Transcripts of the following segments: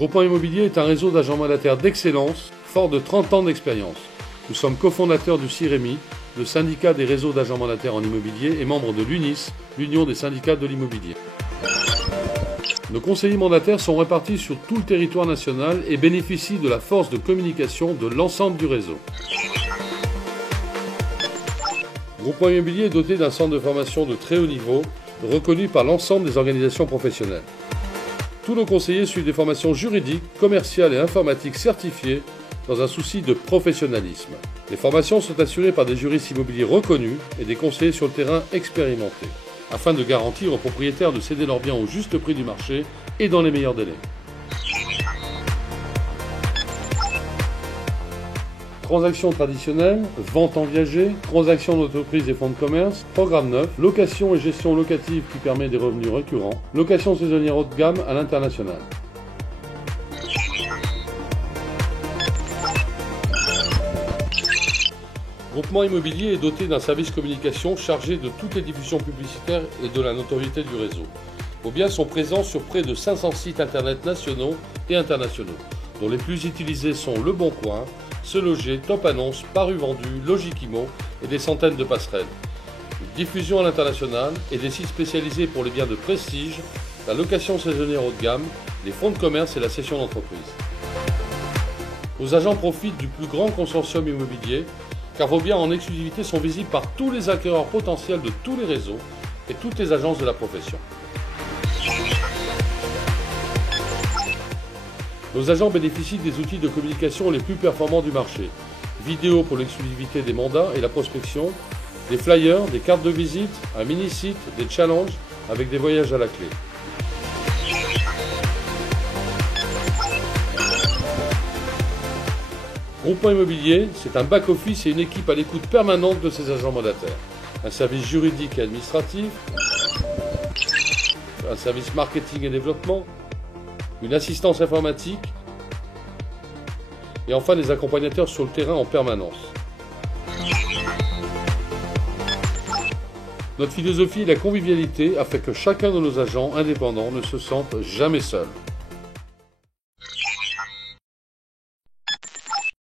Groupement Immobilier est un réseau d'agents mandataires d'excellence, fort de 30 ans d'expérience. Nous sommes cofondateurs du CIREMI, le syndicat des réseaux d'agents mandataires en immobilier, et membres de l'UNIS, l'Union des syndicats de l'immobilier. Nos conseillers mandataires sont répartis sur tout le territoire national et bénéficient de la force de communication de l'ensemble du réseau. Groupement Immobilier est doté d'un centre de formation de très haut niveau, reconnu par l'ensemble des organisations professionnelles. Tous nos conseillers suivent des formations juridiques, commerciales et informatiques certifiées dans un souci de professionnalisme. Les formations sont assurées par des juristes immobiliers reconnus et des conseillers sur le terrain expérimentés, afin de garantir aux propriétaires de céder leurs biens au juste prix du marché et dans les meilleurs délais. Transactions traditionnelles, vente en viager, transactions d'entreprise et fonds de commerce, programme neuf, location et gestion locative qui permet des revenus récurrents, location saisonnière haut de gamme à l'international. Groupement Immobilier est doté d'un service communication chargé de toutes les diffusions publicitaires et de la notoriété du réseau. Vos biens sont présents sur près de 500 sites internet nationaux et internationaux, dont les plus utilisés sont Le Bon Coin, Se Loger, Top Annonce, Paru Vendu, Logiquimo et des centaines de passerelles. Une diffusion à l'international et des sites spécialisés pour les biens de prestige, la location saisonnière haut de gamme, les fonds de commerce et la cession d'entreprise. Nos agents profitent du plus grand consortium immobilier, car vos biens en exclusivité sont visibles par tous les acquéreurs potentiels de tous les réseaux et toutes les agences de la profession. Nos agents bénéficient des outils de communication les plus performants du marché. Vidéo pour l'exclusivité des mandats et la prospection, des flyers, des cartes de visite, un mini-site, des challenges avec des voyages à la clé. Groupement Immobilier, c'est un back-office et une équipe à l'écoute permanente de ses agents mandataires. Un service juridique et administratif, un service marketing et développement, une assistance informatique et enfin des accompagnateurs sur le terrain en permanence. Notre philosophie est la convivialité afin que chacun de nos agents indépendants ne se sente jamais seul.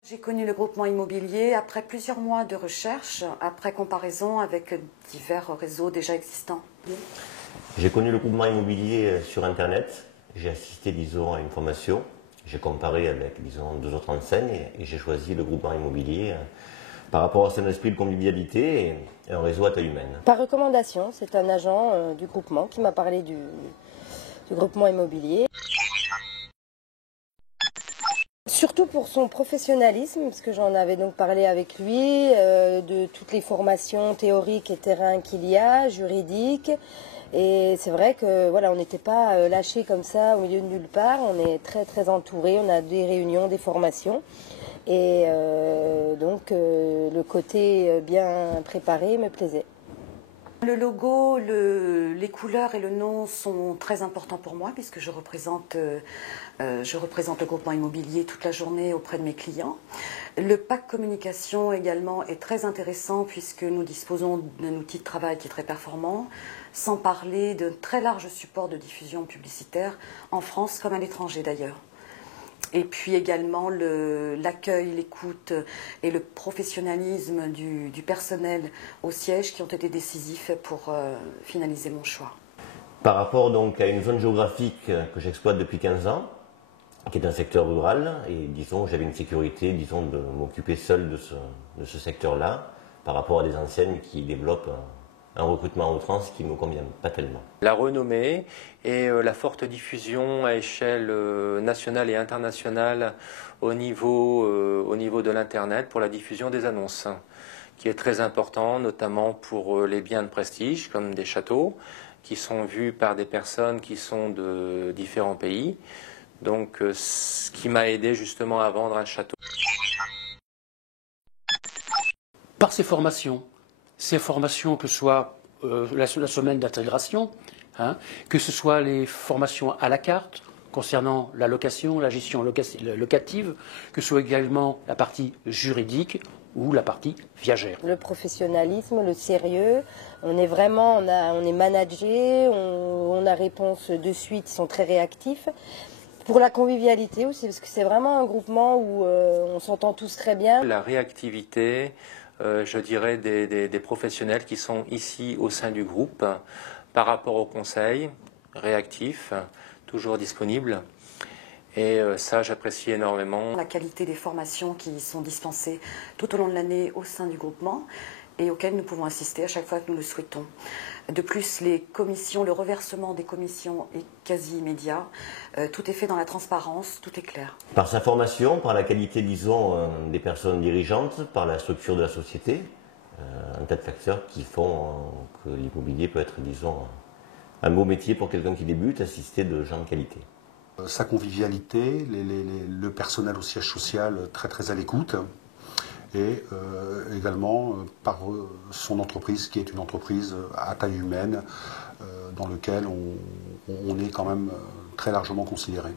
J'ai connu le groupement immobilier après plusieurs mois de recherche, après comparaison avec divers réseaux déjà existants. J'ai connu le groupement immobilier sur Internet. J'ai assisté, disons, à une formation. J'ai comparé avec, disons, 2 autres enseignes et j'ai choisi le groupement immobilier par rapport à son esprit de convivialité et un réseau à taille humaine. Par recommandation, c'est un agent du groupement qui m'a parlé du groupement immobilier. Surtout pour son professionnalisme, parce que j'en avais donc parlé avec lui, de toutes les formations théoriques et terrain qu'il y a, juridiques. Et c'est vrai que voilà, on n'était pas lâchés comme ça au milieu de nulle part, on est très très entourés, on a des réunions, des formations. Et donc le côté bien préparé me plaisait. Le logo, les couleurs et le nom sont très importants pour moi puisque je représente le groupement immobilier toute la journée auprès de mes clients. Le pack communication également est très intéressant puisque nous disposons d'un outil de travail qui est très performant, sans parler d'un très large support de diffusion publicitaire en France comme à l'étranger d'ailleurs. Et puis également l'accueil, l'écoute et le professionnalisme du personnel au siège qui ont été décisifs pour finaliser mon choix. Par rapport donc à une zone géographique que j'exploite depuis 15 ans, qui est un secteur rural, et disons j'avais une sécurité, disons, de m'occuper seul de ce secteur-là, par rapport à des enseignes qui développent un recrutement à outrance qui ne me convient pas tellement. La renommée et la forte diffusion à échelle nationale et internationale au niveau de l'Internet pour la diffusion des annonces, qui est très important, notamment pour les biens de prestige, comme des châteaux, qui sont vus par des personnes qui sont de différents pays. Donc, ce qui m'a aidé justement à vendre un château. Par ces formations que ce soit la semaine d'intégration, que ce soit les formations à la carte concernant la location, la gestion locative, que ce soit également la partie juridique ou la partie viagère. Le professionnalisme, le sérieux, on est vraiment, on est managé, on a réponse de suite, ils sont très réactifs. Pour la convivialité aussi, parce que c'est vraiment un groupement où on s'entend tous très bien. La réactivité, je dirais, des professionnels qui sont ici au sein du groupe par rapport au conseil, réactif, toujours disponible. Et ça, j'apprécie énormément. La qualité des formations qui sont dispensées tout au long de l'année au sein du groupement et auxquelles nous pouvons assister à chaque fois que nous le souhaitons. De plus, les commissions, le reversement des commissions est quasi immédiat. Tout est fait dans la transparence, tout est clair. Par sa formation, par la qualité, disons, des personnes dirigeantes, par la structure de la société, un tas de facteurs qui font que l'immobilier peut être, disons, un beau métier pour quelqu'un qui débute, assisté de gens de qualité. Sa convivialité, le personnel au siège social très très à l'écoute, et également par son entreprise qui est une entreprise à taille humaine dans laquelle on est quand même très largement considéré.